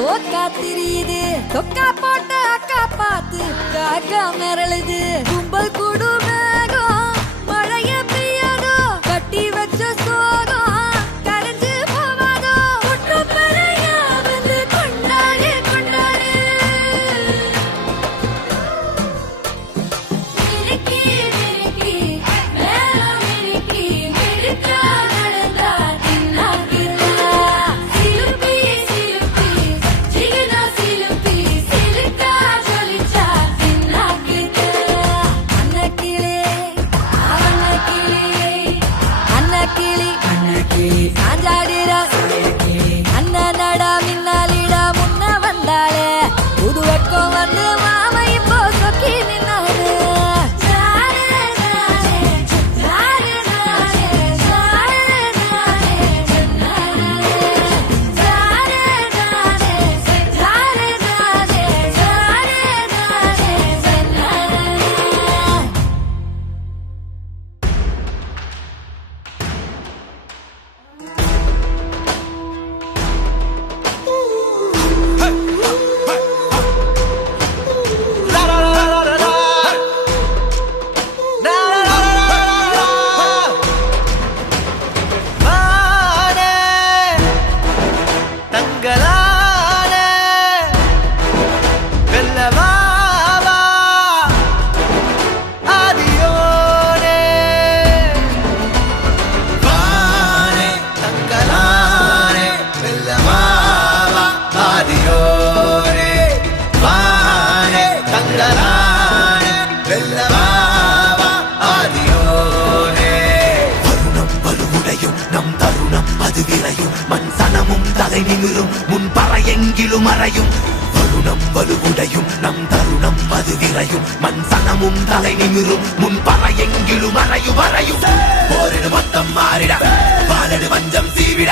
தோக்கா திரியுது தொக்கா போட்ட அக்கா பார்த்து காக்கா மிரளுது கும்பல் கூடு மேகம் மழைய பெய்யாதோ கட்டி வச்ச சோகம் கரைஞ்சு போவாதோ ஒட்டு பழையா வந்து கொண்டாடு கொண்டாடு மிருக்கி மிருக்கி மேல மிருக்கி மிருக்கா நடந்தா தின்னாக்குதா சிலுப்பி சிலுப்பி ஜிகனா சிலுப்பி சிலுக்கா ஜொலிச்சா தின்னாக்குதா அன்னக்கிளி அன்னக்கிளி சாஞ்சாடிரா அண்ணனடா மின்னாலிடா முன்ன வந்தாளே புது வட்டம் வந்து மாமா இப்போ சொக்கி நின்னாரு எங்கிலும் அறையும் வருணம் வலுவுடையும் நம் தருணம் அது விரையும் மண் சனமும் தலை நிமிரும் முன் பற எங்கிலும் அறையும் அறையும் போரிடு மொத்தம் மாறிட பாலடு வஞ்சம் சீவிட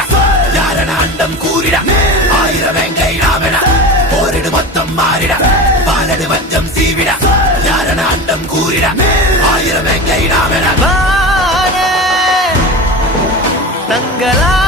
யாரன அண்டம் கூறிட ஆயிரம் வெங்கை நாமென போரிடு மொத்தம் மாறிட பாலடு வஞ்சம் சீவிட யாரன அண்டம் கூறிட ஆயிரம் வெங்கை நாமென தங்களா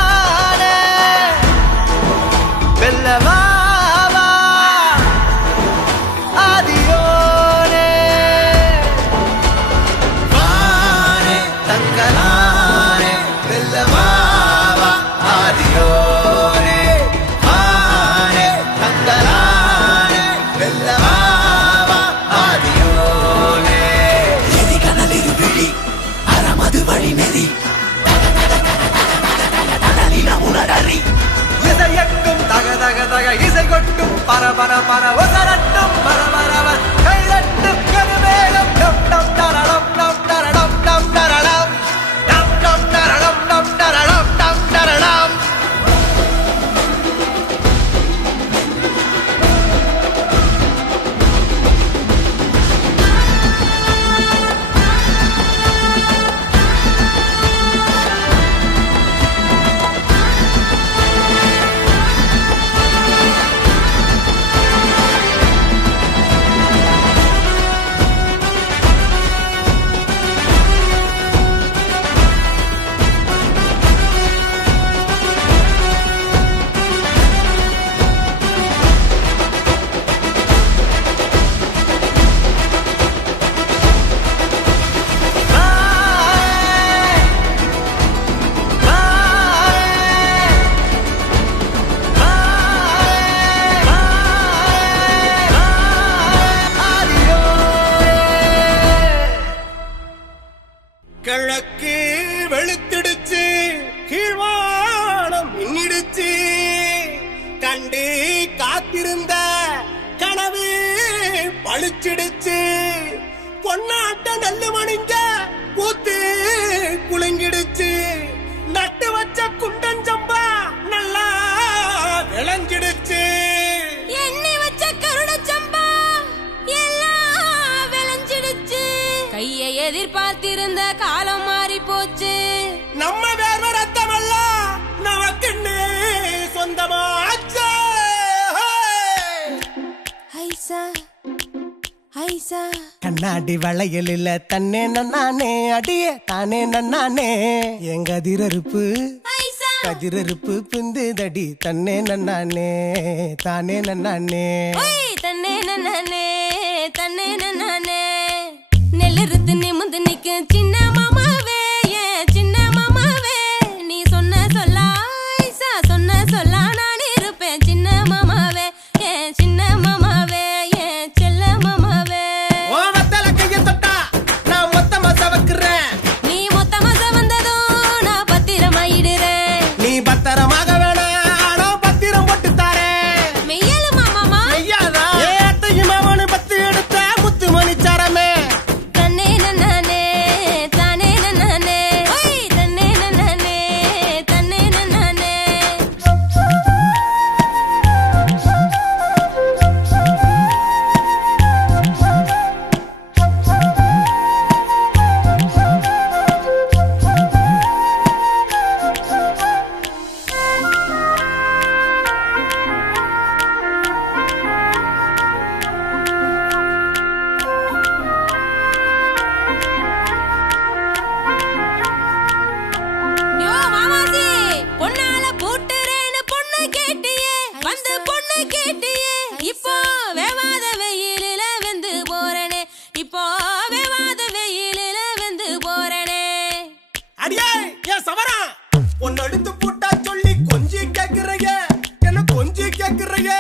இசை கொட்டும் பரபர பர ஒசரட்டும் பரபரவர் கைதட்டும் கருமேகம் டம் டம் தரடம் டம் தரடம் டம் தரடம் டம் டம் தரடம் டம் தரடம் டம் தரடம் கிழக்கு வெளுத்திடுச்சு கீழ்வானம் மின்னிடுச்சு கண்டு காத்திருந்த கனவு பழிச்சிடுச்சு பொன்னாட்ட நல்லு மணிங்க பூத்து குலுங்கிடுச்சு நட்டு வச்ச குண்டஞ்சம்பா நல்லா விளைஞ்சிடுச்சு எண்ணி வச்ச கருடச்சம்பா எல்லாம் விளைஞ்சிடுச்சு கையை எதிர்பார்த்திருந்த காலம் மாறி போச்சு நம்ம வேர்வ ரத்தமெல்லாம் நமக்குன்னு சொந்தமாச்சு ஐசா ஐசா கண்ணாடி வளையல் இல்ல தன்னே நன்னானே அடியே தானே நன்னானே எங்க அதிரறுப்பு ஐசா கதிரறுப்பு பிந்து தடி தன்னே நன்னானே தானே நன்னானே தன்னே நன்னானே தன்னே நன்னானே நெல்லறுத்து நிமிந்து நிக்கும் சின்ன மாமாவே ஏன் சின்ன மாமாவே நீ சொன்ன சொல்லா ஐசா சொன்ன சொல்லா நான் இருப்பேன் சின்ன மாமாவே ஏன் சின்ன மாமாவே ஏன் செல்ல மாமாவே ஓ வத்தல கைய தொட்டா நான் மொத்தமா சவக்குறேன் நீ மொத்தமா வந்ததும் நான் பத்திரமாயிடுறேன் நீ பத்திரமாக வேணாம் நான் பத்திரம் போட்டு தாரேன் மெய்யலுமா மாமா ஐயாதா ஏ அத்தையும் மாமனு பத்து எடுத்த முத்து மணிச்சாரமே தன்னே நன்னானே தானே நன்னானே தன்னே நன்னானே தன்னே நன்னானே யோ மாமாஜி பொன்னால பூட்டுறேன்னு பொண்ணு கேட்டியே வந்து பொண்ணு கேட்டியே இப்போ வேவாத வெயிலில வெந்து போறனே இப்போ வேவாத வெயிலில வெந்து போறனே அடியே ஏன் சவரா உன்னை எடுத்து பூட்டா சொல்லி கொஞ்சி கேக்குறைய என்ன கொஞ்சி கேக்குறைய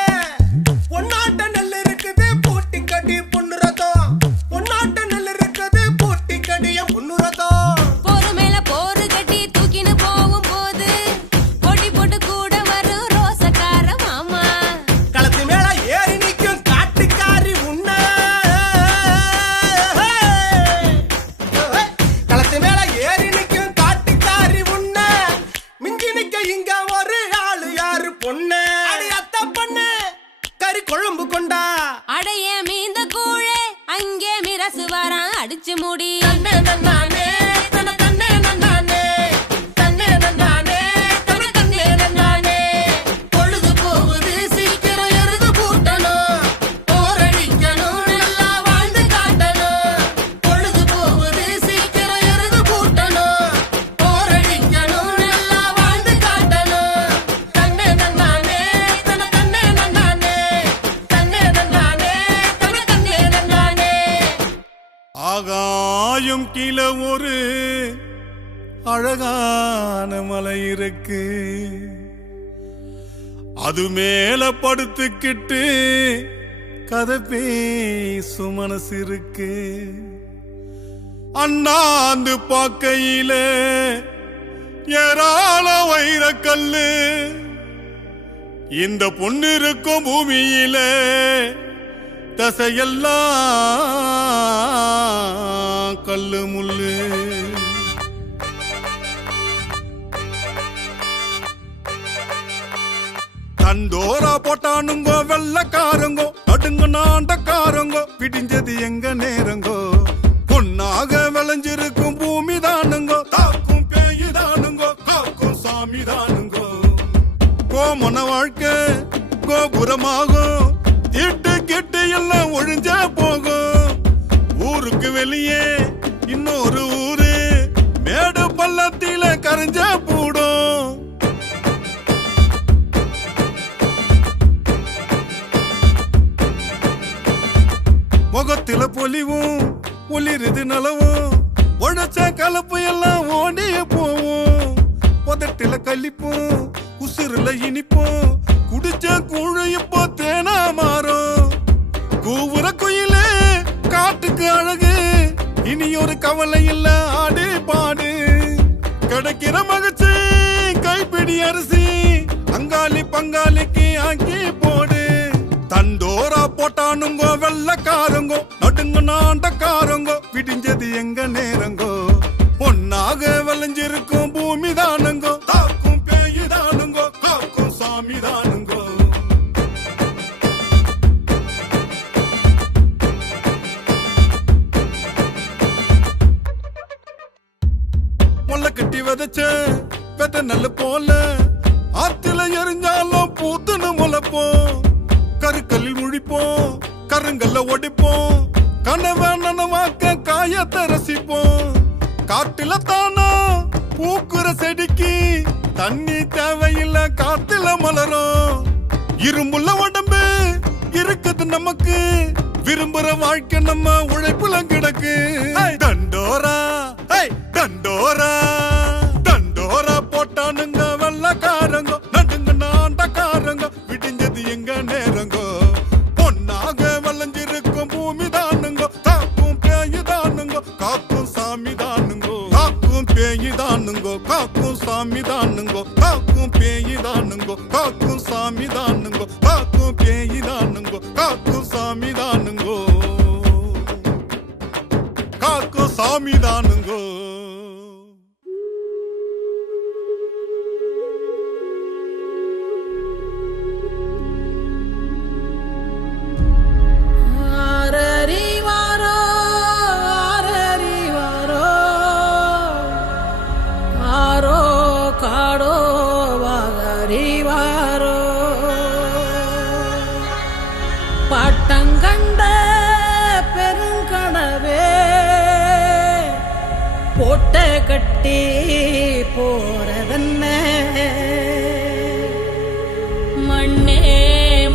பொன்னாட்ட நெல் இருக்குது பூட்டி கடி பொண்ணுறதம் பொன்னாட்ட நெல் இருக்குது பூட்டி கடிய பொண்ணுறதம் போரு மேல போரு கட்டி தூக்கின்னு போகும் போது போட்டி போட்டு கூட வரும் ரோசக்கார மாமா களத்து மேல ஏறி நிக்கும் காட்டுக்காரி உன்ன களத்து மேல ஏறி நிக்கும் காட்டுக்காரி உன்ன மிஞ்சி நிக்க இங்க ஒரு ஆளு யாரு பொண்ணு அடி அத்த பொண்ணு கறி குழம்பு கொண்டா அடைய மீந்த கூழே அங்கே மிரசு வரான் அடிச்சு முடி தன்னே நன்னானே தன தன்னே நன்னானே தன்னே நன்னானே தன தன்னே நன்னானே பொழுது போகுது சீக்கிரம் எருது பூட்டணும் போரடிக்கணும் நல்லா வாழ்ந்து காட்டணும் பொழுது போகுது சீக்கிரம் எருது பூட்டணும் போரடிக்கணும் நல்லா வாழ்ந்து காட்டணும் தன்னே நன்னானே தன தன்னே நன்னானே தன்னே நன்னானே தன தன்னே நன்னானே ஆகாயம் கீழே ஒரு அழகான மலை இருக்கு அது மேல படுத்துக்கிட்டு கதை பேசும் மனசு இருக்கு அண்ணாந்து பார்க்கையில ஏராள வைரக்கல்லு இந்த பொண்ணு இருக்கும் பூமியில தசையெல்லாம் கல்லு முள்ளு தண்டோரா போட்டானுங்கோ வெள்ளக்காரங்கோ நடுங்க நாண்டக்காரங்கோ பிடிஞ்சது எங்க நேரங்கோ பொன்னாக விளைஞ்சிருக்கும் பூமி தானுங்கோ தாக்கும் பேயு தானுங்கோ காக்கும் சாமி தானுங்கோ கோமன வாழ்க்கை கோபுரமாகும் இட்டு கிட்டு எல்லாம் ஒழிஞ்ச போகும் ஊருக்கு வெளியே இன்னொரு ஊரு மேடு பள்ளத்தில கரைஞ்ச பூடும் முகத்தில பொலிவும் ஒளிருது நலவும் உழைச்ச கலப்பு எல்லாம் ஓடிய போவோம் உதட்டில கழிப்போம் உசுறுல இனிப்போம் குடிச்ச கூழு இப்போ தேனா மாறும் கூவுற குயிலே காட்டுக்கு அழகு இனி ஒரு கவலை இல்ல ஆடு பாடு கிடைக்கிற மகிழ்ச்சி கைப்பிடி அரிசி அங்காளி பங்காளிக்கு ஆக்கி போடு தண்டோரா போட்டானுங்கோ வெள்ளக்காரங்கோ நடுங்க நாண்டக்காரங்கோ விடிஞ்சது எங்க நேரங்கோ பொன்னாக விளைஞ்சிருக்கும் பூமி தானுங்கோ தாக்கும் பேயு தானுங்கோ காக்கும் சாமி தானுங்கோ முல்லை கட்டி விதைச்ச வெத நல்ல போல ஆத்துல எரிஞ்சாலும் பூத்துன்னு முளைப்போம் கருக்கல்லில் முழிப்போம் கருங்கல்ல ஒடிப்போம் கனவை நனவாக்க காயத்தை ரசிப்போம் காட்டுல தானா பூக்குற செடிக்கு தண்ணி எல்லாம் காத்துல மலரும். இரும்புள்ள உடம்பு இருக்குது நமக்கு, விரும்புற வாழ்க்கை நம்ம உழைப்புல கிடக்கு. தண்டோரா தண்டோரா தண்டோரா போட்டானுங்க வெள்ளக்காரங்க, நடுங்க நாண்டக்காரங்க, விடிஞ்சது எங்க நேரங்கோ. பொன்னாக விளைஞ்சிருக்கும் பூமி தானுங்க, காக்கும் பேயு தானுங்க, காக்கும் சாமி தானுங்கோ. காக்கும் பேயு தானுங்கோ, காக்கும் சாமி தானுங்கோ, காக்கும் பேயு தானுங்கோ, காக்கும் சாமி தானுங்கோ, காக்கும் பேயு தானுங்கோ, காக்கும் சாமி தானுங்கோ, காக்கும் சாமி தானுங்கோ. பாட்டங்கண்ட பெருங்கனவே போட்ட கட்டி போறதென்ன. மண்ணே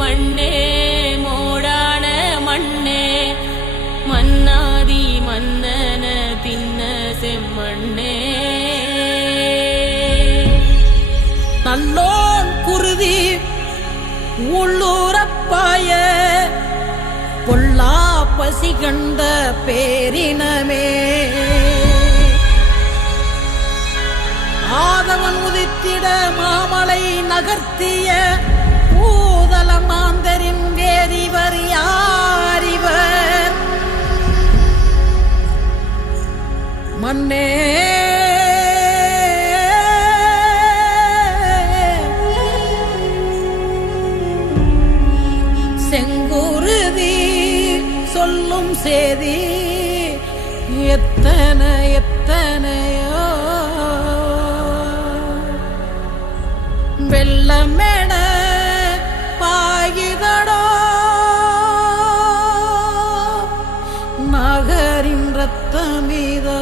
மண்ணே மோடான மண்ணே, மன்னாதி மன்னன தின்ன செம்மண்ணே. நல்லோன் குருதி உள்ளூரப்பாய பொல்லா பசி கண்ட பேரினமே. ஆதவன் உதித்திட மாமலை நகர்த்திய பூதல மாந்தரின் வேறிவர் யாரிவர்? மண்ணே செங்குருதி சொல்லும் சேதி எத்தனை எத்தனையோ. வெள்ளமென பாயுதடோ நகரின் ரத்தமிதோ.